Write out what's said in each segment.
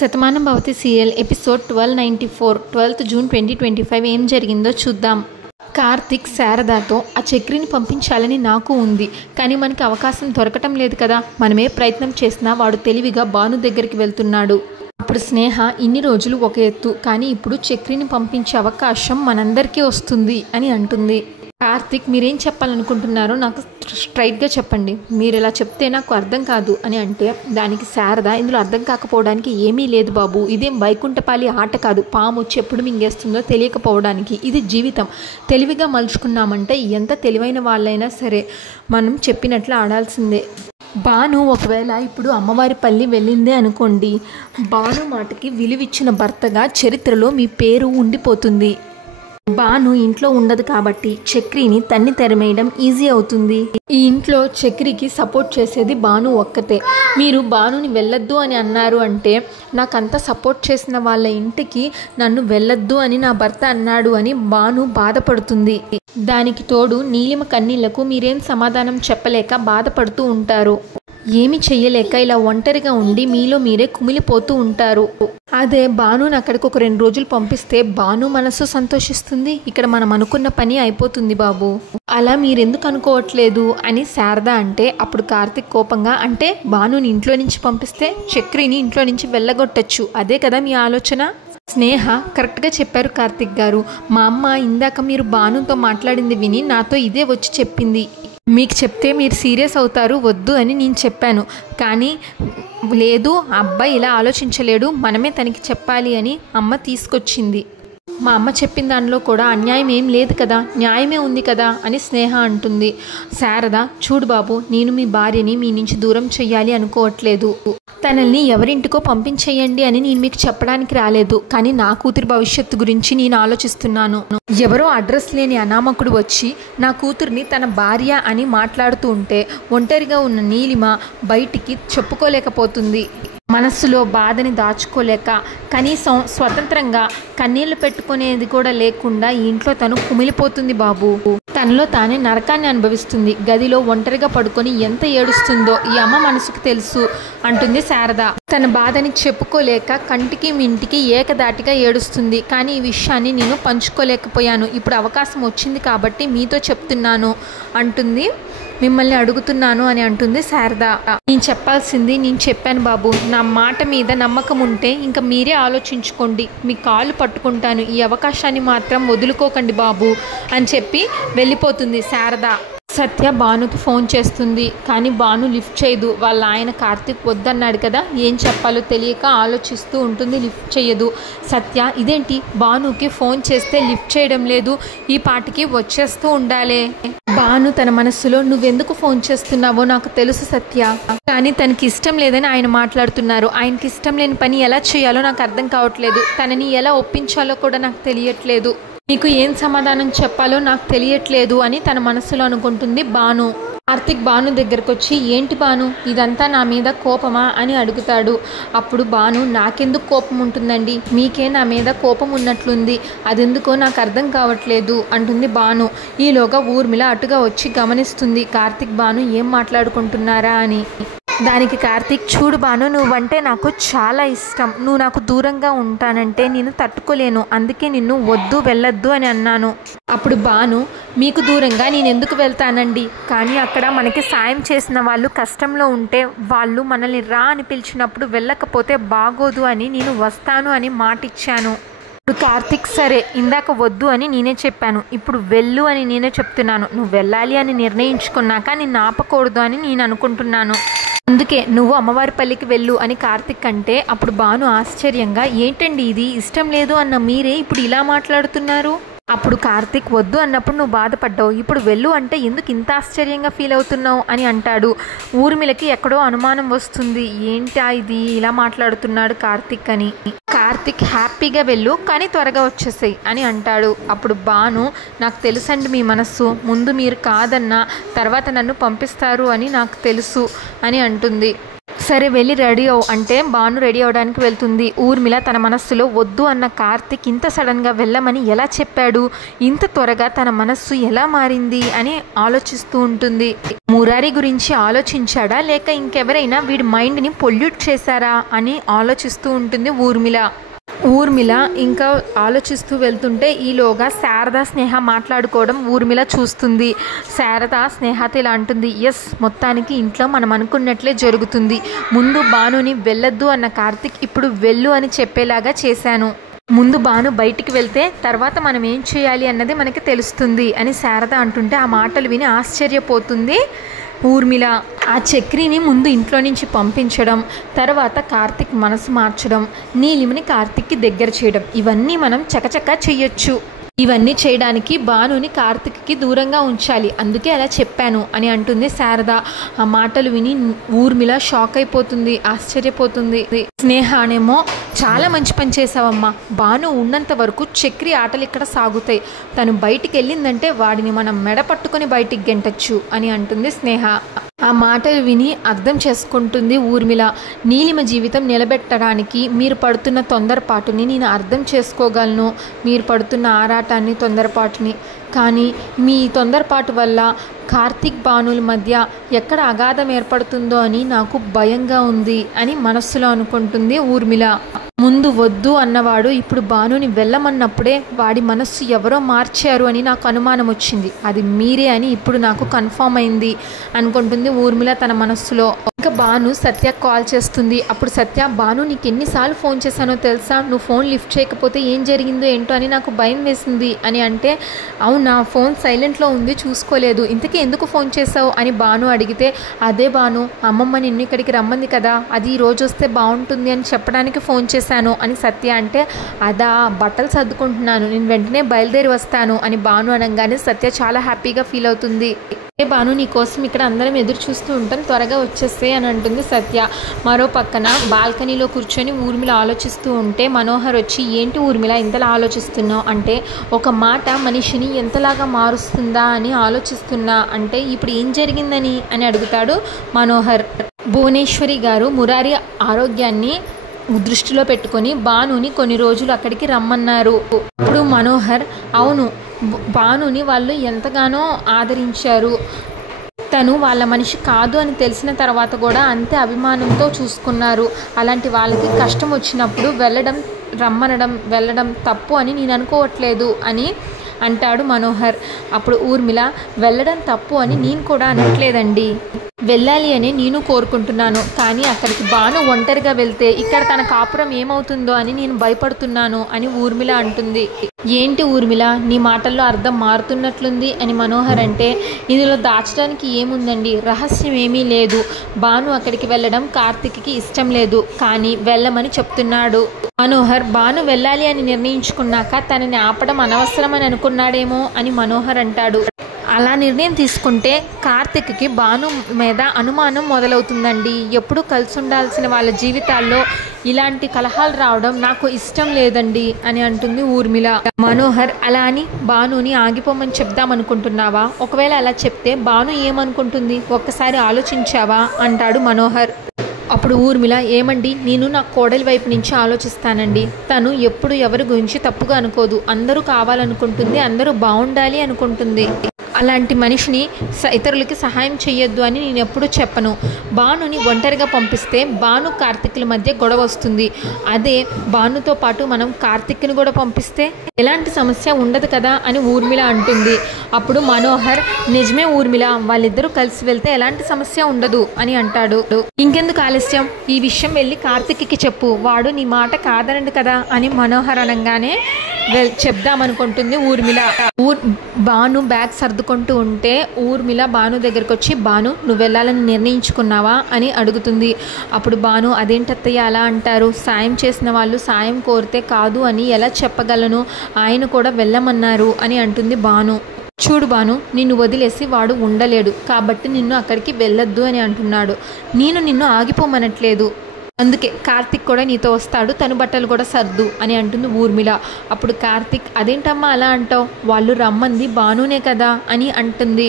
Shatamanam Bhavati serial episode 1294 12th June 2025 ఏం జరిగిందో చూద్దాం. కార్తిక్ శారదాతో ఆ చక్రిని పంపించాలని నాకు ఉంది, కానీ మనకి అవకాశం దొరకటం లేదు కదా. మనమే ప్రయత్నం చేసినా వాడు తెలివిగా భాను దగ్గరికి వెళ్తున్నాడు. అప్పుడు స్నేహ ఇన్ని రోజులు ఒక ఎత్తు, కానీ ఇప్పుడు చక్రిని పంపించే అవకాశం మనందరికీ వస్తుంది అని అంటుంది. కార్తిక్ మీరేం చెప్పాలనుకుంటున్నారో నాకు స్ట్రైట్గా చెప్పండి, మీరు ఇలా చెప్తే నాకు అర్థం కాదు అని అంటే దానికి శారద ఇందులో అర్థం కాకపోవడానికి ఏమీ లేదు బాబు, ఇదేం వైకుంఠపాలి ఆట కాదు, పాము చెప్పుడు మింగేస్తుందో తెలియకపోవడానికి, ఇది జీవితం. తెలివిగా మలుచుకున్నామంటే ఎంత తెలివైన వాళ్ళైనా సరే మనం చెప్పినట్లు ఆడాల్సిందే. భాను ఒకవేళ ఇప్పుడు అమ్మవారిపల్లి వెళ్ళిందే అనుకోండి, భాను మాటకి విలువిచ్చిన భర్తగా చరిత్రలో మీ పేరు ఉండిపోతుంది. భాను ఇంట్లో ఉండదు కాబట్టి చక్రిని తన్ని తెరమేయడం ఈజీ అవుతుంది. ఈ ఇంట్లో చక్రికి సపోర్ట్ చేసేది భాను ఒక్కతే. మీరు భానుని వెళ్ళొద్దు అని అన్నారు అంటే నాకంత సపోర్ట్ చేసిన వాళ్ళ ఇంటికి నన్ను వెళ్ళొద్దు అని నా భర్త అన్నాడు అని భాను బాధపడుతుంది. దానికి తోడు నీలిమ కన్నీళ్లకు మీరేం సమాధానం చెప్పలేక బాధపడుతూ ఉంటారు. ఏమి చెయ్యలేక ఇలా ఒంటరిగా ఉండి మీలో మీరే కుమిలిపోతూ ఉంటారు. అదే భానుని అక్కడికి ఒక 2 రోజులు పంపిస్తే భాను మనసు సంతోషిస్తుంది, ఇక్కడ మనం అనుకున్న పని అయిపోతుంది బాబు. అలా మీరెందుకు అనుకోవట్లేదు అని శారద అంటే అప్పుడు కార్తిక్ కోపంగా, అంటే భానుని ఇంట్లో నుంచి పంపిస్తే చక్రిని ఇంట్లో నుంచి వెళ్ళగొట్టచ్చు, అదే కదా మీ ఆలోచన? స్నేహ కరెక్ట్గా చెప్పారు కార్తిక్ గారు. మా అమ్మ ఇందాక మీరు భానుతో మాట్లాడింది విని నాతో ఇదే వచ్చి చెప్పింది. మీకు చెప్తే మీరు సీరియస్ అవుతారు, వద్దు అని నేను చెప్పాను, కానీ లేదు అబ్బాయి ఇలా ఆలోచించలేడు, మనమే తనకి చెప్పాలి అని అమ్మ తీసుకొచ్చింది. మా అమ్మ చెప్పిన దానిలో కూడా అన్యాయం ఏం లేదు కదా, న్యాయమే ఉంది కదా అని స్నేహ అంటుంది. శారద చూడు బాబు, నేను మీ భార్యని మీ నుంచి దూరం చెయ్యాలి అనుకోవట్లేదు, తనల్ని ఎవరింటికో పంపించేయండి అని నేను మీకు చెప్పడానికి రాలేదు, కానీ నా కూతురి భవిష్యత్తు గురించి నేను ఆలోచిస్తున్నాను. ఎవరో అడ్రస్ లేని అనామకుడు వచ్చి నా కూతుర్ని తన భార్య అని మాట్లాడుతూ ఉంటే ఒంటరిగా ఉన్న నీలిమ బయటికి చెప్పుకోలేకపోతుంది. మనస్సులో బాధని దాచుకోలేక కనీసం స్వతంత్రంగా కన్నీళ్లు పెట్టుకునేది కూడా లేకుండా ఈ ఇంట్లో తను కుమిలిపోతుంది బాబు. తనలో తానే నరకాన్ని అనుభవిస్తుంది. గదిలో ఒంటరిగా పడుకొని ఎంత ఏడుస్తుందో ఈ అమ్మ మనసుకు తెలుసు అంటుంది శారద. తన బాధని చెప్పుకోలేక కంటికి మింటికి ఏకదాటిగా ఏడుస్తుంది. కానీ ఈ విషయాన్ని నేను పంచుకోలేకపోయాను, ఇప్పుడు అవకాశం వచ్చింది కాబట్టి మీతో చెప్తున్నాను అంటుంది. మిమ్మల్ని అడుగుతున్నాను అని అంటుంది శారద. నేను చెప్పాల్సింది నేను చెప్పాను బాబు, నా మాట మీద నమ్మకం ఉంటే ఇంకా మీరే ఆలోచించుకోండి, మీ కాళ్ళు పట్టుకుంటాను, ఈ అవకాశాన్ని మాత్రం వదులుకోకండి బాబు అని చెప్పి వెళ్ళిపోతుంది శారద. సత్య భానుకి ఫోన్ చేస్తుంది, కానీ భాను లిఫ్ట్ చేయదు. వాళ్ళ ఆయన కార్తిక్ వద్దన్నాడు కదా, ఏం చెప్పాలో తెలియక ఆలోచిస్తూ ఉంటుంది, లిఫ్ట్ చేయదు. సత్య ఇదేంటి భానుకి ఫోన్ చేస్తే లిఫ్ట్ చేయడం లేదు, ఈ పాటికి వచ్చేస్తూ ఉండాలే. భాను తన మనస్సులో నువ్వెందుకు ఫోన్ చేస్తున్నావో నాకు తెలుసు సత్య, కానీ తనకి ఇష్టం లేదని ఆయన మాట్లాడుతున్నారు. ఆయనకి ఇష్టం లేని పని ఎలా చేయాలో నాకు అర్థం కావట్లేదు, తనని ఎలా ఒప్పించాలో కూడా నాకు తెలియట్లేదు, నీకు ఏం సమాధానం చెప్పాలో నాకు తెలియట్లేదు అని తన మనసులో అనుకుంటుంది భాను. కార్తిక్ భాను దగ్గరకు వచ్చి ఏంటి భాను ఇదంతా నా మీద కోపమా అని అడుగుతాడు. అప్పుడు భాను నాకెందుకు కోపం ఉంటుందండి, మీకే నా మీద కోపం ఉన్నట్లుంది, అదెందుకో నాకు అర్థం కావట్లేదు అంటుంది భాను. ఈలోగా ఊర్మిళ అటుగా వచ్చి గమనిస్తుంది కార్తిక్ భాను ఏం మాట్లాడుకుంటున్నారా అని. దానికి కార్తిక్ చూడు భాను, నువ్వంటే నాకు చాలా ఇష్టం, నువ్వు నాకు దూరంగా ఉంటానంటే నేను తట్టుకోలేను, అందుకే నిన్ను వద్దు వెళ్ళొద్దు అని అన్నాను. అప్పుడు భాను మీకు దూరంగా నేను ఎందుకు వెళ్తానండి, కానీ అక్కడ మనకి సాయం చేసిన వాళ్ళు కష్టంలో ఉంటే వాళ్ళు మనల్ని రా అని పిలిచినప్పుడు వెళ్ళకపోతే బాగోదు అని నేను వస్తాను అని మాటిచ్చాను. ఇప్పుడు కార్తిక్ సరే ఇందాక వద్దు అని నేనే చెప్పాను, ఇప్పుడు వెళ్ళు అని నేనే చెప్తున్నాను, నువ్వు వెళ్ళాలి అని నిర్ణయించుకున్నాక నిన్ను ఆపకూడదు అని నేను అనుకుంటున్నాను, అందుకే నువ్వు అమ్మవారిపల్లికి వెళ్ళు అని కార్తిక్ అంటే అప్పుడు భాను ఆశ్చర్యంగా ఏంటండి ఇది, ఇష్టం లేదు అన్న మీరే ఇప్పుడు ఇలా మాట్లాడుతున్నారు. అప్పుడు కార్తిక్ వద్దు అన్నప్పుడు నువ్వు బాధపడ్డావు, ఇప్పుడు వెళ్ళు అంటే ఎందుకు ఇంత ఆశ్చర్యంగా ఫీల్ అవుతున్నావు అని అంటాడు. ఊర్మిళకి ఎక్కడో అనుమానం వస్తుంది, ఏంటా ఇది ఇలా మాట్లాడుతున్నాడు కార్తిక్ అని. కార్తిక్ హ్యాపీగా వెళ్ళు కానీ త్వరగా వచ్చేసాయి అని అంటాడు. అప్పుడు భాను నాకు తెలుసండి మీ మనస్సు, ముందు మీరు కాదన్నా తర్వాత నన్ను పంపిస్తారు అని నాకు తెలుసు అని అంటుంది. సరే వెళ్ళి రెడీ అవు అంటే భాను రెడీ అవడానికి వెళ్తుంది. ఊర్మిళ తన మనస్సులో వద్దు అన్న కార్తిక్ ఇంత సడన్గా వెళ్ళమని ఎలా చెప్పాడు, ఇంత త్వరగా తన మనస్సు ఎలా మారింది అని ఆలోచిస్తూ ఉంటుంది. మురారి గురించి ఆలోచించాడా లేక ఇంకెవరైనా వీడి మైండ్ని పొల్యూట్ చేశారా అని ఆలోచిస్తూ ఉంటుంది ఊర్మిళ ఇంకా ఆలోచిస్తూ వెళ్తుంటే ఈలోగా శారద స్నేహ మాట్లాడుకోవడం ఊర్మిళ చూస్తుంది. శారద స్నేహతో ఇలా అంటుంది, ఎస్, మొత్తానికి ఇంట్లో మనం అనుకున్నట్లే జరుగుతుంది. ముందు భానుని వెళ్ళొద్దు అన్న కార్తిక్ ఇప్పుడు వెళ్ళు అని చెప్పేలాగా చేశాను. ముందు భాను బయటికి వెళ్తే తర్వాత మనం ఏం చేయాలి అన్నది మనకి తెలుస్తుంది అని శారద అంటుంటే ఆ మాటలు విని ఆశ్చర్యపోతుంది ఊర్మిళ. ఆ చక్రిని ముందు ఇంట్లో నుంచి పంపించడం, తర్వాత కార్తిక్ మనసు మార్చడం, నీలిమని కార్తిక్కి దగ్గర చేయడం, ఇవన్నీ మనం చకచకా చెయ్యొచ్చు. ఇవన్నీ చేయడానికి భానుని కార్తిక్కి దూరంగా ఉంచాలి, అందుకే అలా చెప్పాను అని అంటుంది శారద. ఆ మాటలు విని ఊర్మిళ షాక్ అయిపోతుంది, ఆశ్చర్యపోతుంది. స్నేహనేమో చాలా మంచి పని చేసావమ్మా, భాను ఉన్నంత వరకు చక్రి ఆటలు ఇక్కడ సాగుతాయి, తను బయటికి వెళ్ళిందంటే వాడిని మనం మెడ పట్టుకొని బయటికి గెంటచ్చు అని అంటుంది స్నేహ. ఆ మాటలు విని అర్థం చేసుకుంటుంది ఊర్మిళ. నీలిమ జీవితం నిలబెట్టడానికి మీరు పడుతున్న తొందరపాటుని నేను అర్థం చేసుకోగలను, మీరు పడుతున్న ఆరాటాన్ని, తొందరపాటుని. కానీ మీ తొందరపాటు వల్ల కార్తిక్ భానుల మధ్య ఎక్కడ అగాధం ఏర్పడుతుందో అని నాకు భయంగా ఉంది అని మనస్సులో అనుకుంటుంది ఊర్మిళ. ముందు వద్దు అన్నవాడు ఇప్పుడు భానుని వెళ్ళమన్నప్పుడే వాడి మనస్సు ఎవరో మార్చారు అని నాకు అనుమానం వచ్చింది, అది మీరే అని ఇప్పుడు నాకు కన్ఫర్మ్ అయింది అనుకుంటుంది ఊర్మిళ తన మనస్సులో. ఇంకా భాను సత్య కాల్ చేస్తుంది. అప్పుడు సత్య, భాను నీకు ఎన్నిసార్లు ఫోన్ చేశానో తెలుసా, నువ్వు ఫోన్ లిఫ్ట్ చేయకపోతే ఏం జరిగిందో ఏంటో అని నాకు భయం వేసింది అని అంటే, అవునా, ఫోన్ సైలెంట్లో ఉంది చూసుకోలేదు, ఇంతకీ ఎందుకు ఫోన్ చేసావు అని భాను అడిగితే, అదే భాను, అమ్మమ్మ నిన్ను ఇక్కడికి రమ్మంది కదా, అది ఈ రోజు వస్తే బాగుంటుంది అని చెప్పడానికి ఫోన్ చేశాను అని సత్య అంటే, అదా, బట్టలు సర్దుకుంటున్నాను, నేను వెంటనే బయలుదేరి వస్తాను అని భాను అనగానే సత్య చాలా హ్యాపీగా ఫీల్ అవుతుంది. ఏ భాను, నీ కోసం ఇక్కడ అందరం ఎదురు చూస్తూ ఉంటాం, త్వరగా వచ్చేస్తే అని అంటుంది సత్య. మరో పక్కన బాల్కనీలో కూర్చొని ఊర్మిళ ఆలోచిస్తూ ఉంటే మనోహర్ వచ్చి, ఏంటి ఊర్మిళ ఇంతలా ఆలోచిస్తున్నావు అంటే, ఒక మాట మనిషిని ఎంతలాగా మారుస్తుందా అని ఆలోచిస్తున్నా అంటే ఇప్పుడు ఏం జరిగిందని అని అడుగుతాడు మనోహర్. భువనేశ్వరి గారు మురారి ఆరోగ్యాన్ని దృష్టిలో పెట్టుకొని భానుని కొన్ని రోజులు అక్కడికి రమ్మన్నారు. ఇప్పుడు మనోహర్, అవును, భానుని వాళ్ళు ఎంతగానో ఆదరించారు, తను వాళ్ళ మనిషి కాదు అని తెలిసిన తర్వాత కూడా అంతే అభిమానంతో చూసుకున్నారు, అలాంటి వాళ్ళకి కష్టం వచ్చినప్పుడు రమ్మనడం వెళ్ళడం తప్పు అని నేను అనుకోవట్లేదు అని అంటాడు మనోహర్. అప్పుడు ఊర్మిళ, వెళ్ళడం తప్పు అని నేను కూడా అనట్లేదండి, వెళ్ళాలి అని నేను కోరుకుంటున్నాను, కానీ అక్కడికి భాను ఒంటరిగా వెళ్తే ఇక్కడ తన కాపురం ఏమవుతుందో అని నేను భయపడుతున్నాను అని ఊర్మిళ అంటుంది. ఏంటి ఊర్మిళ, నీ మాటల్లో అర్థం మారుతున్నట్లుంది అని మనోహర్ అంటే, ఇందులో దాచడానికి ఏముందండి, రహస్యం ఏమీ లేదు, భాను అక్కడికి వెళ్ళడం కార్తిక్కి ఇష్టం లేదు, కానీ వెళ్ళమని చెప్తున్నాడు. మనోహర్, భాను వెళ్ళాలి అని నిర్ణయించుకున్నాక తనని ఆపడం అనవసరమని అనుకున్నాడేమో అని మనోహర్ అంటాడు. అలా నిర్ణయం తీసుకుంటే కార్తిక్కి భాను మీద అనుమానం మొదలవుతుందండి, ఎప్పుడు కలిసి ఉండాల్సిన వాళ్ళ జీవితాల్లో ఇలాంటి కలహాలు రావడం నాకు ఇష్టం లేదండి అని అంటుంది ఊర్మిళ. మనోహర్, అలా అని భానుని ఆగిపోమని చెప్దామనుకుంటున్నావా, ఒకవేళ అలా చెప్తే భాను ఏమనుకుంటుంది, ఒక్కసారి ఆలోచించావా అంటాడు మనోహర్. అప్పుడు ఊర్మిళ, ఏమండి, నేను నా కోడలి వైపు నుంచి ఆలోచిస్తానండి, తను ఎప్పుడు ఎవరి గురించి తప్పుగా అనుకోదు, అందరూ కావాలనుకుంటుంది, అందరూ బాగుండాలి అనుకుంటుంది, అలాంటి మనిషిని ఇతరులకి సహాయం చేయొద్దు అని నేను ఎప్పుడూ చెప్పను. భానుని ఒంటరిగా పంపిస్తే భాను కార్తిక్ల మధ్య గొడవ వస్తుంది, అదే భానుతో పాటు మనం కార్తిక్ని కూడా పంపిస్తే ఎలాంటి సమస్య ఉండదు కదా అని ఊర్మిళ అంటుంది. అప్పుడు మనోహర్, నిజమే ఊర్మిళ, వాళ్ళిద్దరూ కలిసి వెళ్తే ఎలాంటి సమస్య ఉండదు అని అంటాడు. ఇంకెందుకు ఆలస్యం, ఈ విషయం వెళ్ళి కార్తిక్కి చెప్పు, వాడు నీ మాట కాదనండి కదా అని మనోహర్ అనగానే చెప్దామనుకుంటుంది ఊర్మిళ. భాను బ్యాగ్ సర్దుకుంటూ ఉంటే ఊర్మిళ భాను దగ్గరికి వచ్చి, భాను, నువ్వు వెళ్ళాలని నిర్ణయించుకున్నావా అని అడుగుతుంది. అప్పుడు భాను, అదేంటత్తయ్య అలా అంటారు, సాయం చేసిన వాళ్ళు సాయం కోరితే కాదు అని ఎలా చెప్పగలను, ఆయన కూడా వెళ్ళమన్నారు అని అంటుంది భాను. చూడు భాను, నిన్ను వదిలేసి వాడు ఉండలేడు కాబట్టి నిన్ను అక్కడికి వెళ్ళొద్దు అని అంటున్నాడు, నేను నిన్ను ఆగిపోమనట్లేదు, అందుకే కార్తిక్ కూడా నీతో వస్తాడు, తను బట్టలు కూడా సర్దు అని అంటుంది ఊర్మిళ. అప్పుడు కార్తిక్, అదేంటమ్మా అలా అంటావు, వాళ్ళు రమ్మంది భానునే కదా అని అంటుంది.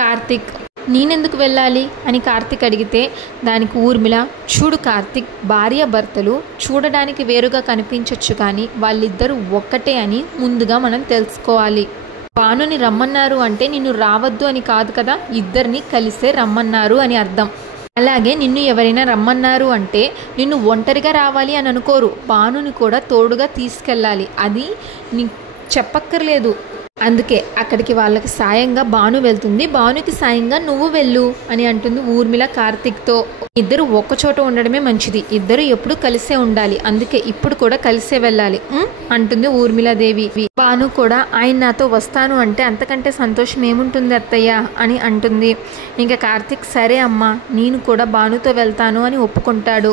కార్తిక్, నేనెందుకు వెళ్ళాలి అని కార్తిక్ అడిగితే దానికి ఊర్మిళ, చూడు కార్తిక్, భార్యాభర్తలు చూడడానికి వేరుగా కనిపించవచ్చు కానీ వాళ్ళిద్దరూ ఒక్కటే అని ముందుగా మనం తెలుసుకోవాలి. భానుని రమ్మన్నారు అంటే నిన్ను రావద్దు అని కాదు కదా, ఇద్దరిని కలిసే రమ్మన్నారు అని అర్థం. అలాగే నిన్ను ఎవరైనా రమ్మన్నారు అంటే నిన్ను ఒంటరిగా రావాలి అని అనుకోరు, భానుని కూడా తోడుగా తీసుకెళ్ళాలి. అది నీ చెప్పక్కర్లేదు. అందుకే అక్కడికి వాళ్ళకి సాయంగా భాను వెళ్తుంది, భానుకి సాయంగా నువ్వు వెళ్ళు అని అంటుంది ఊర్మిళ కార్తిక్తో. ఇద్దరు ఒక్కచోట ఉండడమే మంచిది, ఇద్దరు ఎప్పుడు కలిసే ఉండాలి, అందుకే ఇప్పుడు కూడా కలిసే వెళ్ళాలి అంటుంది ఊర్మిళాదేవి. భాను కూడా ఆయన నాతో వస్తాను అంటే అంతకంటే సంతోషం ఏముంటుంది అత్తయ్య అని అంటుంది. ఇంకా కార్తిక్ సరే అమ్మా నేను కూడా భానుతో వెళ్తాను అని ఒప్పుకుంటాడు.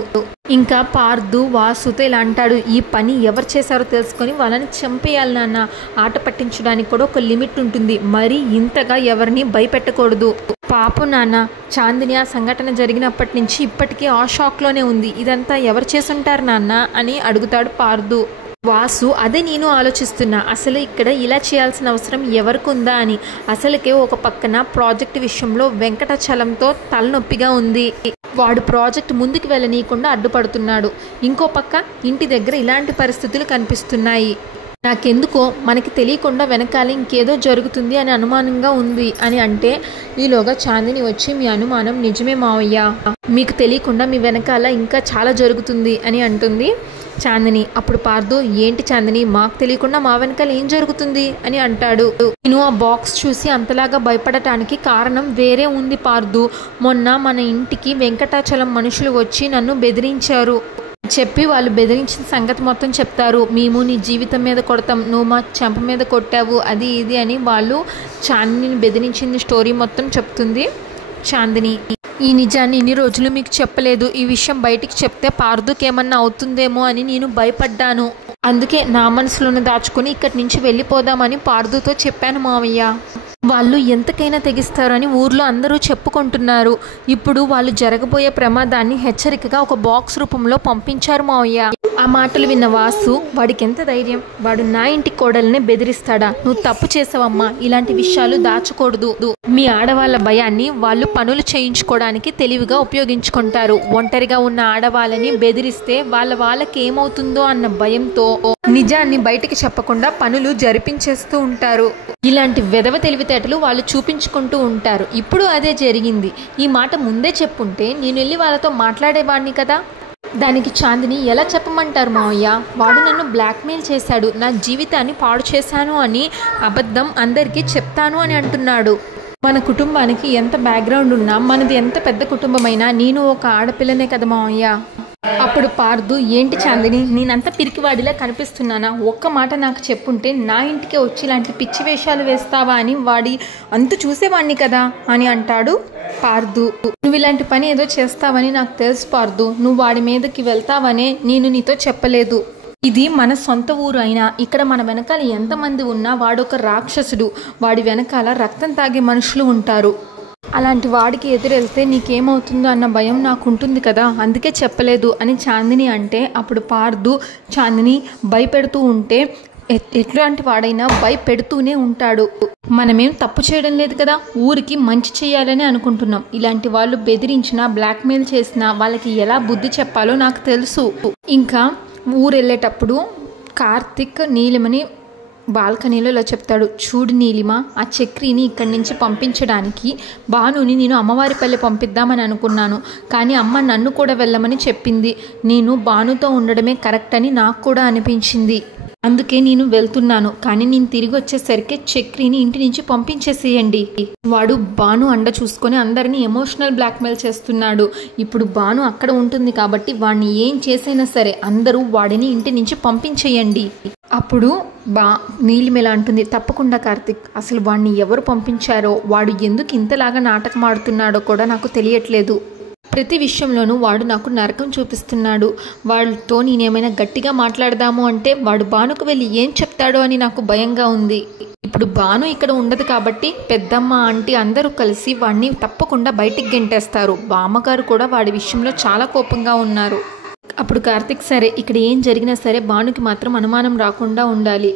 ఇంకా పార్దు వాసుతో ఇలా అంటాడు, ఈ పని ఎవరు చేశారో తెలుసుకొని వాళ్ళని చంపేయాలి నాన్న, ఆట పట్టించడానికి కూడా ఒక లిమిట్ ఉంటుంది, మరి ఇంతగా ఎవరిని భయపెట్టకూడదు. పాపం నాన్న, చాందిని ఆ సంఘటన జరిగినప్పటి నుంచి ఇప్పటికీ ఆ షాక్లోనే ఉంది, ఇదంతా ఎవరు చేసుంటారు నాన్న అని అడుగుతాడు పార్దు. వాసు, అదే నేను ఆలోచిస్తున్నా, అసలు ఇక్కడ ఇలా చేయాల్సిన అవసరం ఎవరికి ఉందా అని. అసలుకే ఒక పక్కన ప్రాజెక్ట్ విషయంలో వెంకటాచలంతో తలనొప్పిగా ఉంది, వాడు ప్రాజెక్ట్ ముందుకు వెళ్ళనీయకుండా అడ్డుపడుతున్నాడు. ఇంకో పక్క ఇంటి దగ్గర ఇలాంటి పరిస్థితులు కనిపిస్తున్నాయి. నాకెందుకో మనకి తెలియకుండా వెనకాల ఇంకేదో జరుగుతుంది అని అనుమానంగా ఉంది అని అంటే ఈలోగా చాందిని వచ్చి, మీ అనుమానం నిజమే మావయ్య, మీకు తెలియకుండా మీ వెనకాల ఇంకా చాలా జరుగుతుంది అని అంటుంది చాందిని. అప్పుడు పార్దు, ఏంటి చాందిని, మాకు తెలియకుండా మా వెనకాల ఏం జరుగుతుంది అని అంటాడు. నేను ఆ బాక్స్ చూసి అంతలాగా భయపడటానికి కారణం వేరే ఉంది పార్దు. మొన్న మన ఇంటికి వెంకటాచలం మనుషులు వచ్చి నన్ను బెదిరించారు చెప్పి వాళ్ళు బెదిరించిన సంగతి మొత్తం చెప్తారు. మేము నీ జీవితం మీద కొడతాం, నువ్వు మా చెంప మీద కొట్టావు, అది ఇది అని వాళ్ళు చాందిని బెదిరించింది స్టోరీ మొత్తం చెప్తుంది చాందిని. ఈ నిజాన్ని ఇన్ని రోజులు మీకు చెప్పలేదు, ఈ విషయం బయటికి చెప్తే పార్దుకి ఏమన్నా అవుతుందేమో అని నేను భయపడ్డాను, అందుకే నా మనసులోనే దాచుకుని ఇక్కడి నుంచి వెళ్ళిపోదామని పార్దుతో చెప్పాను మావయ్య. వాళ్ళు ఎంతకైనా తెగిస్తారని ఊర్లో అందరూ చెప్పుకుంటున్నారు. ఇప్పుడు వాళ్ళు జరగబోయే ప్రమాదాన్ని హెచ్చరికగా ఒక బాక్స్ రూపంలో పంపించారు మావయ్య. ఆ మాటలు విన్న వాసు, వాడికి ఎంత ధైర్యం, వాడు నా ఇంటి కోడల్ని బెదిరిస్తాడా, నువ్వు తప్పు చేసావమ్మా, ఇలాంటి విషయాలు దాచకూడదు. మీ ఆడవాళ్ళ భయాన్ని వాళ్ళు పనులు చేయించుకోవడానికి తెలివిగా ఉపయోగించుకుంటారు. ఒంటరిగా ఉన్న ఆడవాళ్ళని బెదిరిస్తే వాళ్ళకి ఏమవుతుందో అన్న భయంతో నిజాన్ని బయటికి చెప్పకుండా పనులు జరిపించేస్తూ ఉంటారు. ఇలాంటి వెధవ తెలివితేటలు వాళ్ళు చూపించుకుంటూ ఉంటారు. ఇప్పుడు అదే జరిగింది. ఈ మాట ముందే చెప్పుంటే నేను వెళ్ళి వాళ్ళతో మాట్లాడేవాడిని కదా. దానికి చాందిని, ఎలా చెప్పమంటారు మావయ్య, వాడు నన్ను బ్లాక్మెయిల్ చేశాడు, నా జీవితాన్ని పాడు చేశాను అని అబద్ధం అందరికీ చెప్తాను అని అంటున్నాడు. మన కుటుంబానికి ఎంత బ్యాక్గ్రౌండ్ ఉన్నా, మనది ఎంత పెద్ద కుటుంబమైనా నేను ఒక ఆడపిల్లనే కదా మావయ్య. అప్పుడు పార్దు, ఏంటి చాందిని, నేనంత పిరికివాడిలా కనిపిస్తున్నానా, ఒక్క మాట నాకు చెప్పుంటే నా ఇంటికే వచ్చి ఇలాంటి పిచ్చి వేషాలు వేస్తావా అని వాడి అంతు చూసేవాడిని కదా అని అంటాడు పార్దు. నువ్వు ఇలాంటి పని ఏదో చేస్తావని నాకు తెలుసు పార్దు, నువ్వు వాడి మీదకి వెళ్తావనే నేను నీతో చెప్పలేదు. ఇది మన సొంత ఊరు అయినా ఇక్కడ మన వెనకాల ఎంతమంది ఉన్నా వాడొక రాక్షసుడు, వాడి వెనకాల రక్తం తాగే మనుషులు ఉంటారు. అలాంటి వాడికి ఎదురెళ్తే నీకేమవుతుందో అన్న భయం నాకు ఉంటుంది కదా, అందుకే చెప్పలేదు అని చాందిని అంటే అప్పుడు పార్దు చాందిని భయపెడుతూ ఉంటే, ఎట్లాంటి వాడైనా భయపెడుతూనే ఉంటాడు. మనమేం తప్పు చేయడం లేదు కదా, ఊరికి మంచి చేయాలని అనుకుంటున్నాం. ఇలాంటి వాళ్ళు బెదిరించినా బ్లాక్మెయిల్ చేసినా వాళ్ళకి ఎలా బుద్ధి చెప్పాలో నాకు తెలుసు. ఇంకా ఊరు వెళ్ళేటప్పుడు కార్తిక్ నీలిమని బాల్కనీలో ఇలా చెప్తాడు, చూడు నీలిమ, ఆ చక్రిని ఇక్కడి నుంచి పంపించడానికి భానుని నేను అమ్మవారిపల్లి పంపిద్దామని అనుకున్నాను, కానీ అమ్మ నన్ను కూడా వెళ్ళమని చెప్పింది. నేను భానుతో ఉండడమే కరెక్ట్ అని నాకు కూడా అనిపించింది, అందుకే నేను వెళ్తున్నాను. కానీ నేను తిరిగి వచ్చేసరికి చక్రిని ఇంటి నుంచి పంపించేసేయండి. వాడు భాను అండ చూసుకొని అందరినీ ఎమోషనల్ బ్లాక్మెయిల్ చేస్తున్నాడు. ఇప్పుడు భాను అక్కడ ఉంటుంది కాబట్టి వాడిని ఏం చేసైనా సరే అందరూ వాడిని ఇంటి నుంచి పంపించేయండి. అప్పుడు నీలిమ అంటుంది, తప్పకుండా కార్తిక్, అసలు వాడిని ఎవరు పంపించారో, వాడు ఎందుకు ఇంతలాగా నాటకం ఆడుతున్నాడో కూడా నాకు తెలియట్లేదు. ప్రతి విషయంలోనూ వాడు నాకు నరకం చూపిస్తున్నాడు. వాడితో నేనేమైనా గట్టిగా మాట్లాడదాము అంటే వాడు భానుకు వెళ్ళి ఏం చెప్తాడో అని నాకు భయంగా ఉంది. ఇప్పుడు భాను ఇక్కడ ఉండదు కాబట్టి పెద్దమ్మ ఆంటీ అందరూ కలిసి వాడిని తప్పకుండా బయటికి గెంటేస్తారు. బామ్మగారు కూడా వాడి విషయంలో చాలా కోపంగా ఉన్నారు. అప్పుడు కార్తిక్ సరే ఇక్కడ ఏం జరిగినా సరే భానుకి మాత్రం అనుమానం రాకుండా ఉండాలి.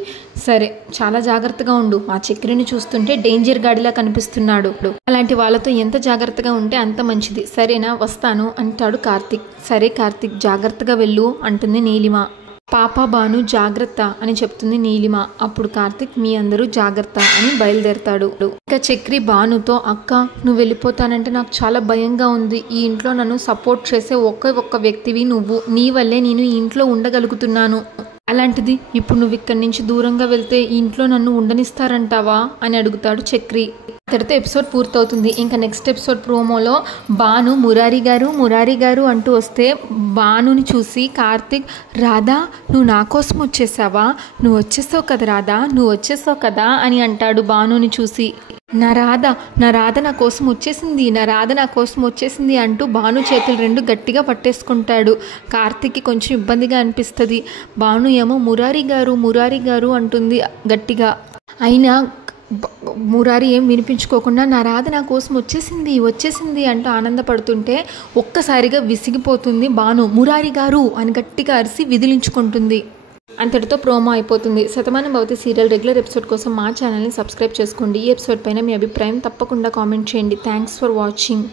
సరే చాలా జాగ్రత్తగా ఉండు. మా చక్రిని చూస్తుంటే డేంజర్ గాడిలా కనిపిస్తున్నాడు. అలాంటి వాళ్ళతో ఎంత జాగ్రత్తగా ఉంటే అంత మంచిది. సరేనా, వస్తాను అంటాడు కార్తిక్. సరే కార్తిక్ జాగ్రత్తగా వెళ్ళు అంటుంది నీలిమ. పాప భాను జాగ్రత్త అని చెప్తుంది నీలిమ. అప్పుడు కార్తిక్ మీ అందరూ జాగ్రత్త అని బయలుదేరతాడు. ఇక చక్రి భానుతో అక్క నువ్వు వెళ్ళిపోతానంటే నాకు చాలా భయంగా ఉంది. ఈ ఇంట్లో నన్ను సపోర్ట్ చేసే ఒక్క వ్యక్తివి నువ్వు. నీ వల్లే నేను ఈ ఇంట్లో ఉండగలుగుతున్నాను. అలాంటిది ఇప్పుడు నువ్వు ఇక్కడి నుంచి దూరంగా వెళ్తే ఈ ఇంట్లో నన్ను ఉండనిస్తారంటావా అని అడుగుతాడు చక్రి. ఇక్కడితో ఎపిసోడ్ పూర్తవుతుంది. ఇంకా నెక్స్ట్ ఎపిసోడ్ ప్రోమోలో భాను మురారి గారు అంటూ వస్తే భానుని చూసి కార్తిక్ రాధా నువ్వు నా కోసం వచ్చేసావా, నువ్వు వచ్చేసావు కదా రాధా, నువ్వు వచ్చేసావు కదా అని అంటాడు భానుని చూసి. నా రాధ నా కోసం వచ్చేసింది, నా రాధ నా కోసం వచ్చేసింది అంటూ భాను చేతులు రెండు గట్టిగా పట్టేసుకుంటాడు. కార్తిక్కి కొంచెం ఇబ్బందిగా అనిపిస్తుంది. భాను ఏమో మురారి గారు అంటుంది గట్టిగా. అయినా మురారి ఏం వినిపించుకోకుండా నా రాధ నా కోసం వచ్చేసింది అంటూ ఆనందపడుతుంటే ఒక్కసారిగా విసిగిపోతుంది భాను. మురారి గారు అని గట్టిగా అరిసి విదిలించుకుంటుంది. అంతటితో ప్రోమో అయిపోతుంది. Shatamanam Bhavati serial regular episode కోసం మా ఛానల్ని సబ్స్క్రైబ్ చేసుకోండి. ఈ ఎపిసోడ్ పైన మీ అభిప్రాయం తప్పకుండా కామెంట్ చేయండి. Thanks for watching.